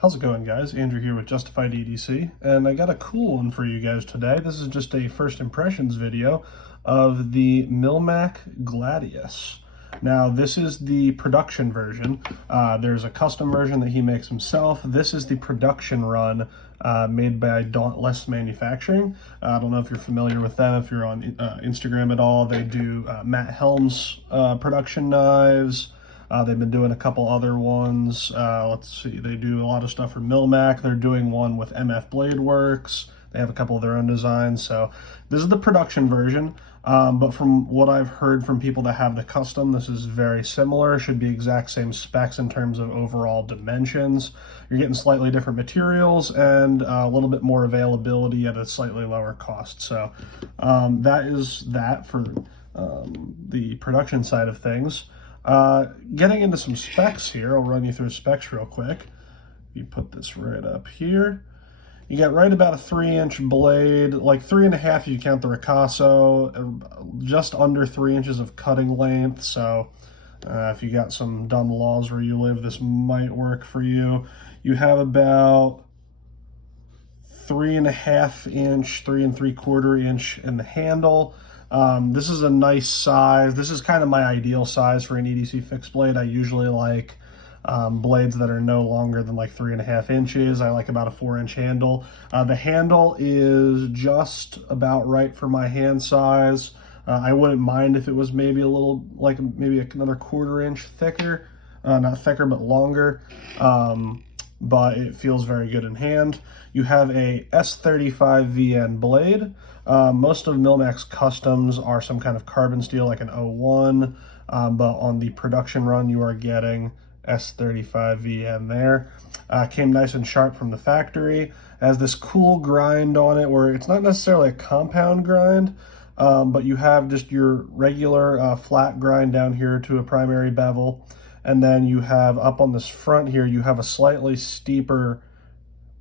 How's it going, guys? Andrew here with Justified EDC, and I got a cool one for you guys today. This is just a first impressions video of the Milmak Gladius. Now, this is the production version. There's a custom version that he makes himself. This is the production run made by Dauntless Manufacturing. I don't know if you're familiar with them, if you're on Instagram at all. They do Matt Helm's production knives. They've been doing a couple other ones. Let's see, they do a lot of stuff for Milmak. They're doing one with MF Blade Works. They have a couple of their own designs. So this is the production version. But from what I've heard from people that have the custom, this is very similar. Should be exact same specs in terms of overall dimensions. You're getting slightly different materials and a little bit more availability at a slightly lower cost. So that is that for the production side of things. Getting into some specs here, I'll run you through specs real quick. You put this right up here. You get right about a 3-inch blade, like 3.5 if you count the ricasso, just under 3 inches of cutting length. So if you got some dumb laws where you live, this might work for you. You have about 3.5 inch, 3 3/4 inch in the handle. This is a nice size. This is kind of my ideal size for an EDC fixed blade. I usually like blades that are no longer than like 3.5 inches. I like about a 4-inch handle. The handle is just about right for my hand size. I wouldn't mind if it was maybe a little, like maybe another 1/4 inch thicker, not thicker, but longer. But it feels very good in hand. You have a S35 VN blade. Most of Milmak's customs are some kind of carbon steel, like an 01, but on the production run, you are getting S35 VN there. Came nice and sharp from the factory. Has this cool grind on it where it's not necessarily a compound grind, but you have just your regular flat grind down here to a primary bevel. And then you have up on this front here, you have a slightly steeper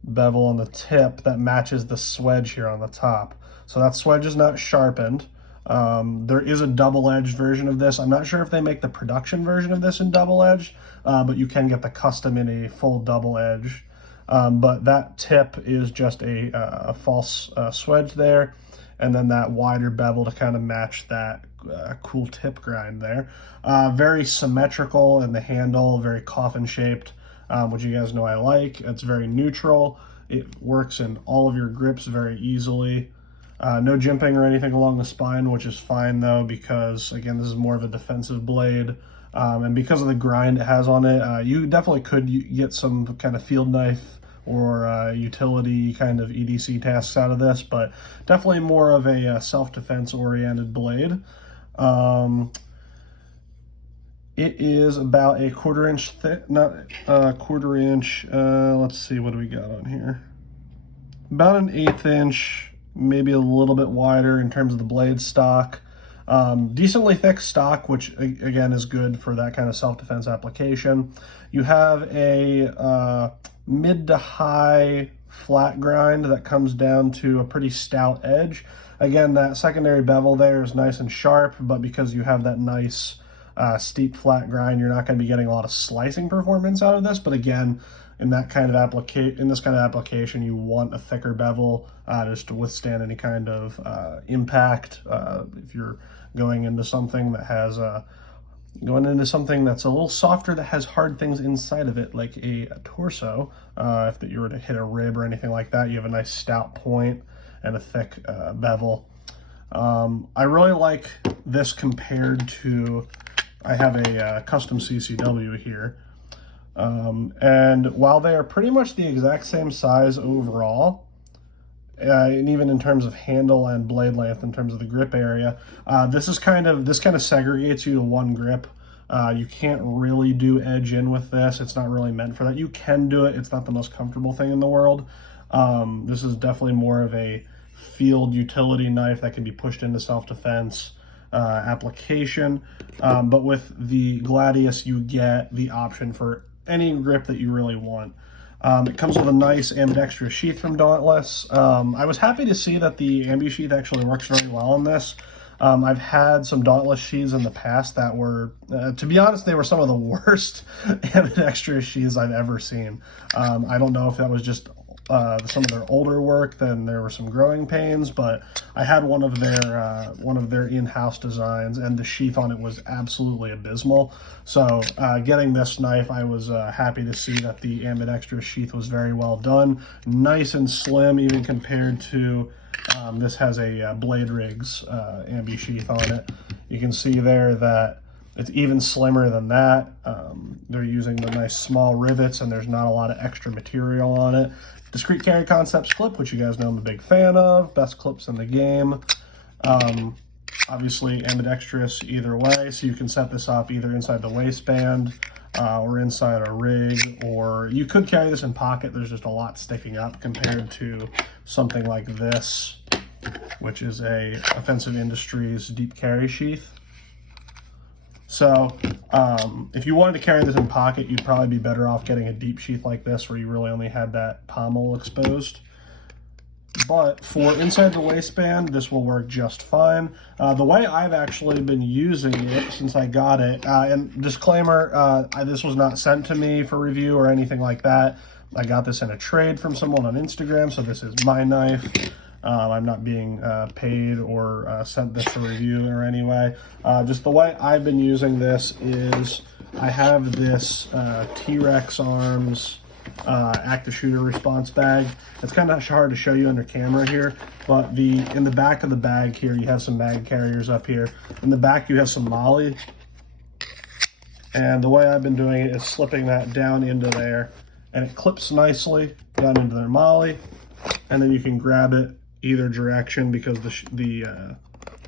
bevel on the tip that matches the swedge here on the top. So that swedge is not sharpened. There is a double-edged version of this. I'm not sure if they make the production version of this in double-edged, but you can get the custom in a full double-edge. But that tip is just a false swedge there, and then that wider bevel to kind of match that cool tip grind there. Very symmetrical in the handle, very coffin-shaped, which you guys know I like. It's very neutral. It works in all of your grips very easily. No jimping or anything along the spine, which is fine though, because again, this is more of a defensive blade. And because of the grind it has on it, you definitely could get some kind of field knife or utility kind of EDC tasks out of this, but definitely more of a self-defense oriented blade. It is about a 1/4 inch thick, not a 1/4 inch, let's see, what do we got on here? About an 1/8 inch, maybe a little bit wider in terms of the blade stock. Decently thick stock, which again is good for that kind of self-defense application. You have a mid to high flat grind that comes down to a pretty stout edge. Again, that secondary bevel there is nice and sharp, but because you have that nice steep flat grind, you're not going to be getting a lot of slicing performance out of this. But again, in that kind of application, you want a thicker bevel just to withstand any kind of impact. If you're going into something that has something that's a little softer, that has hard things inside of it, like a torso, if you were to hit a rib or anything like that, you have a nice stout point and a thick bevel. I really like this compared to, I have a custom CCW here. And while they are pretty much the exact same size overall, and even in terms of handle and blade length, in terms of the grip area, this kind of segregates you to one grip. You can't really do edge in with this. It's not really meant for that. You can do it. It's not the most comfortable thing in the world. This is definitely more of a field utility knife that can be pushed into self-defense application. But with the Gladius, you get the option for any grip that you really want. It comes with a nice ambidextrous sheath from Dauntless. I was happy to see that the ambi sheath actually works very well on this. I've had some Dauntless sheaths in the past that were, to be honest, they were some of the worst ambidextrous sheaths I've ever seen. I don't know if that was just some of their older work, then there were some growing pains, but I had one of their in-house designs, and the sheath on it was absolutely abysmal. So getting this knife, I was happy to see that the ambidextrous sheath was very well done, nice and slim, even compared to this has a Blade Rigs ambi sheath on it. You can see there that it's even slimmer than that. They're using the nice small rivets, and there's not a lot of extra material on it. Discrete Carry Concepts clip, which you guys know I'm a big fan of. Best clips in the game. Obviously ambidextrous either way, so you can set this up either inside the waistband or inside a rig, or you could carry this in pocket. There's just a lot sticking up compared to something like this, which is a Offensive Industries deep carry sheath. So if you wanted to carry this in pocket, you'd probably be better off getting a deep sheath like this where you really only had that pommel exposed. But for inside the waistband, this will work just fine. The way I've actually been using it since I got it, and disclaimer, this was not sent to me for review or anything like that. I got this in a trade from someone on Instagram, so this is my knife. I'm not being paid or sent this for review or anyway. Just the way I've been using this is I have this T-Rex Arms active shooter response bag. It's kind of hard to show you under camera here, but in the back of the bag here, you have some mag carriers up here. In the back, you have some molly. And the way I've been doing it is slipping that down into there, and it clips nicely down into their molly, and then you can grab it either direction because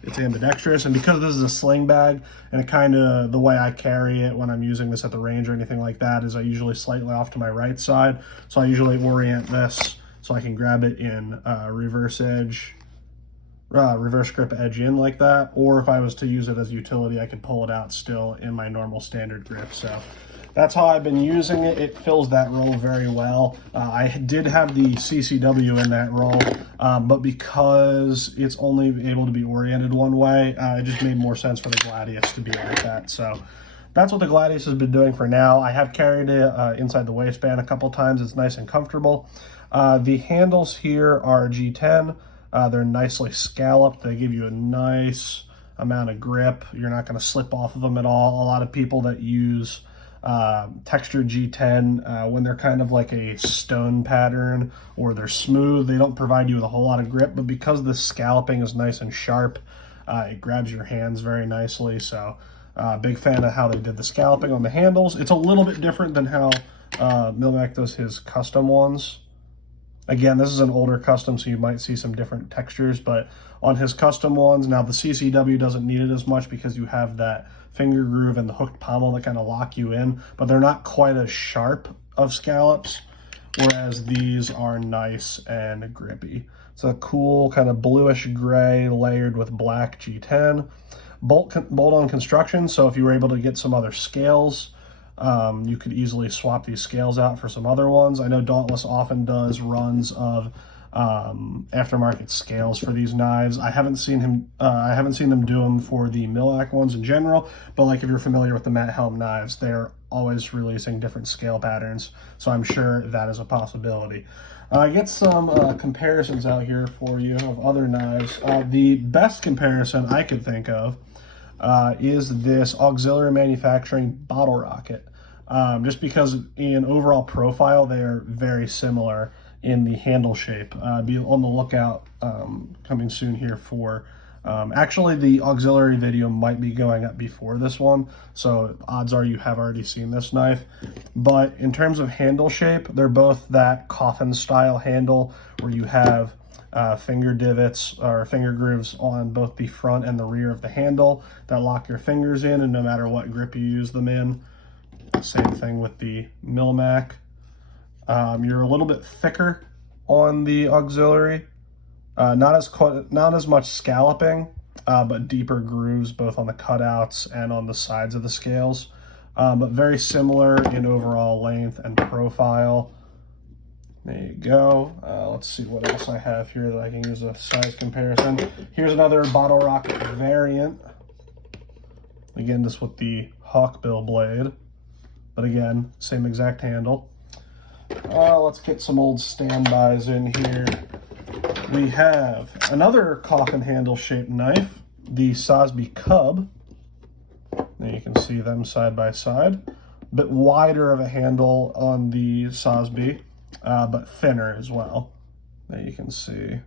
it's ambidextrous, and because this is a sling bag, and it kind of, the way I carry it when I'm using this at the range or anything like that is I usually slightly off to my right side, so I usually orient this so I can grab it in reverse grip edge in like that, or if I was to use it as utility, I could pull it out still in my normal standard grip. So that's how I've been using it. It fills that role very well. I did have the CCW in that role, but because it's only able to be oriented one way, it just made more sense for the Gladius to be like that. So that's what the Gladius has been doing for now. I have carried it inside the waistband a couple times. It's nice and comfortable. The handles here are G10. They're nicely scalloped. They give you a nice amount of grip. You're not going to slip off of them at all. A lot of people that use textured G10 when they're kind of like a stone pattern or they're smooth, they don't provide you with a whole lot of grip, but because the scalloping is nice and sharp, it grabs your hands very nicely. So big fan of how they did the scalloping on the handles. It's a little bit different than how Milmak does his custom ones. Again, this is an older custom, so you might see some different textures, but on his custom ones, now the CCW doesn't need it as much because you have that finger groove and the hooked pommel that kind of lock you in, but they're not quite as sharp of scallops, whereas these are nice and grippy. It's a cool kind of bluish gray layered with black G10. Bolt-on construction, so if you were able to get some other scales, you could easily swap these scales out for some other ones. I know Dauntless often does runs of aftermarket scales for these knives. I haven't seen them do them for the Milmak ones in general, but like if you're familiar with the Matt Helm knives, they're always releasing different scale patterns, so I'm sure that is a possibility. Get some comparisons out here for you of other knives. The best comparison I could think of is this Auxiliary Manufacturing bottle rocket. Just because in overall profile, they're very similar in the handle shape. Be on the lookout coming soon here for, actually the auxiliary video might be going up before this one, so odds are you have already seen this knife. But in terms of handle shape, they're both that coffin style handle where you have finger divots or finger grooves on both the front and the rear of the handle that lock your fingers in, and no matter what grip you use them in. Same thing with the Milmak. You're a little bit thicker on the auxiliary, not as much scalloping, but deeper grooves both on the cutouts and on the sides of the scales, but very similar in overall length and profile. There you go. Let's see what else I have here that I can use a size comparison. Here's another Bottle Rocket variant. Again, this with the hawkbill blade, but again, same exact handle. Let's get some old standbys in here. We have another coffin handle shaped knife, the Sosby Cub. There you can see them side by side. A bit wider of a handle on the Sosby, but thinner as well. There you can see.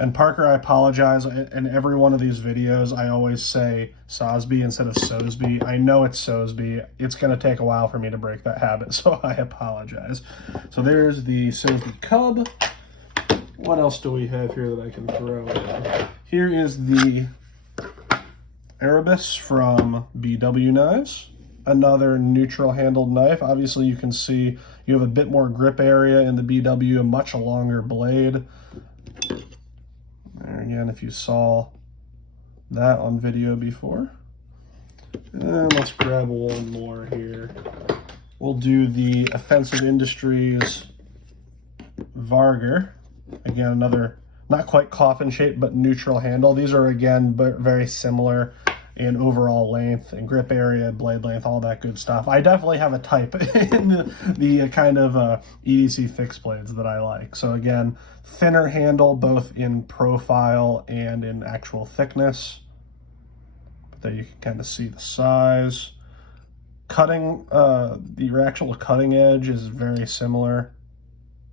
And Parker, I apologize. In every one of these videos, I always say Sosby instead of Sosby. I know it's Sosby. It's going to take a while for me to break that habit, so I apologize. So there's the Sosby Cub. What else do we have here that I can throw in? Here is the Erebus from BW Knives. Another neutral handled knife. Obviously you can see you have a bit more grip area in the BW, a much longer blade. There again, if you saw that on video before. And let's grab one more here. We'll do the Offensive Industries Varger. Again, another not quite coffin shape, but neutral handle. These are again very similar in overall length and grip area, blade length, all that good stuff. I definitely have a type in the kind of EDC fixed blades that I like. So again, thinner handle both in profile and in actual thickness. But there you can kind of see the size. Cutting, the actual cutting edge is very similar.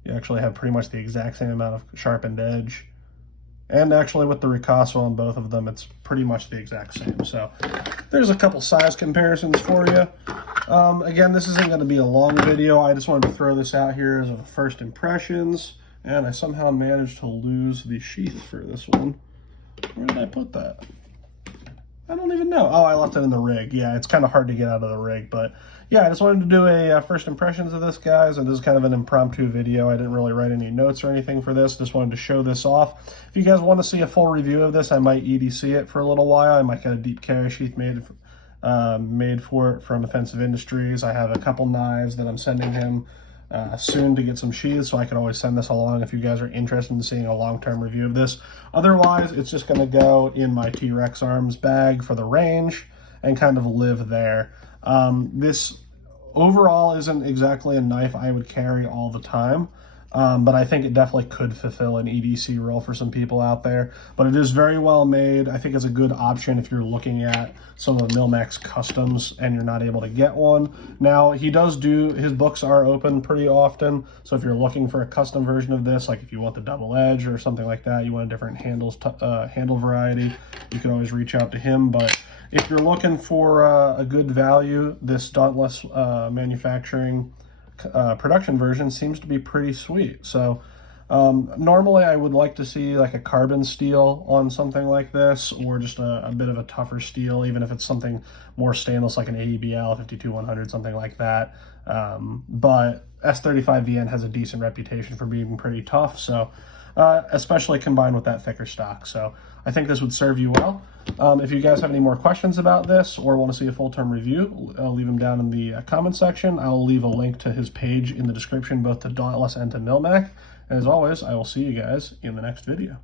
You actually have pretty much the exact same amount of sharpened edge. And actually with the ricasso on both of them, it's pretty much the exact same. So there's a couple size comparisons for you. Again, this isn't going to be a long video. I just wanted to throw this out here as a first impressions. And I somehow managed to lose the sheath for this one. Where did I put that? I don't even know. Oh, I left it in the rig. Yeah, it's kind of hard to get out of the rig, but yeah, I just wanted to do a first impressions of this, guys, and this is kind of an impromptu video. I didn't really write any notes or anything for this. Just wanted to show this off. If you guys want to see a full review of this, I might EDC it for a little while. I might get a deep carry sheath made for it from Offensive Industries. I have a couple knives that I'm sending him soon to get some sheaths, so I can always send this along if you guys are interested in seeing a long-term review of this. Otherwise, it's just going to go in my T-Rex Arms bag for the range and kind of live there. This overall isn't exactly a knife I would carry all the time, but I think it definitely could fulfill an EDC role for some people out there. But it is very well made. I think it's a good option if you're looking at some of Milmak's customs and you're not able to get one. Now, he does do, his books are open pretty often, so if you're looking for a custom version of this, like if you want the double edge or something like that, you want a different handle variety, you can always reach out to him. But if you're looking for a good value, this Dauntless Manufacturing production version seems to be pretty sweet. So normally I would like to see like a carbon steel on something like this, or just a bit of a tougher steel, even if it's something more stainless like an AEBL 52100, something like that. But S35VN has a decent reputation for being pretty tough, so especially combined with that thicker stock. So I think this would serve you well. If you guys have any more questions about this or want to see a full-term review, leave them down in the comment section. I'll leave a link to his page in the description, both to Dauntless and to Milmak. And as always, I will see you guys in the next video.